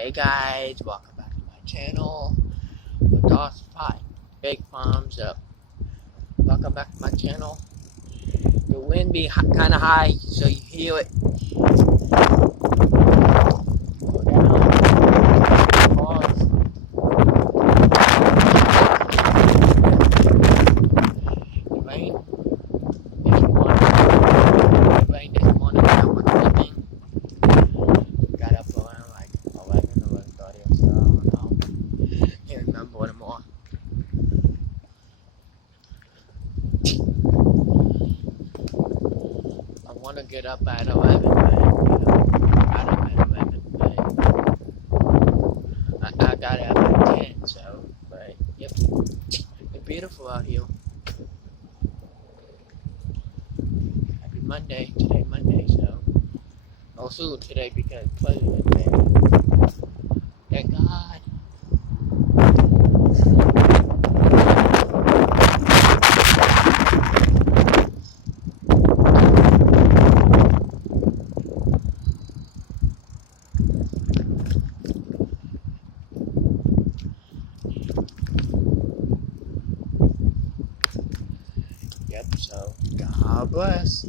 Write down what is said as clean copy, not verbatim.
Hey guys, welcome back to my channel. With Dawson Pie. Big thumbs up. Welcome back to my channel. The wind be kind of high, so you hear it. Go down. Pause. The rain this morning. The rain this morning when I was sleeping. Got up around like 11:30 or so. I don't know. Can't remember anymore. I want to get up at 11, but got up at 11, but I got up at 10, so, but, yep, it's beautiful out here. Happy Monday, today Monday, so, also today because President's Day. Thank God. Yep, so, God bless.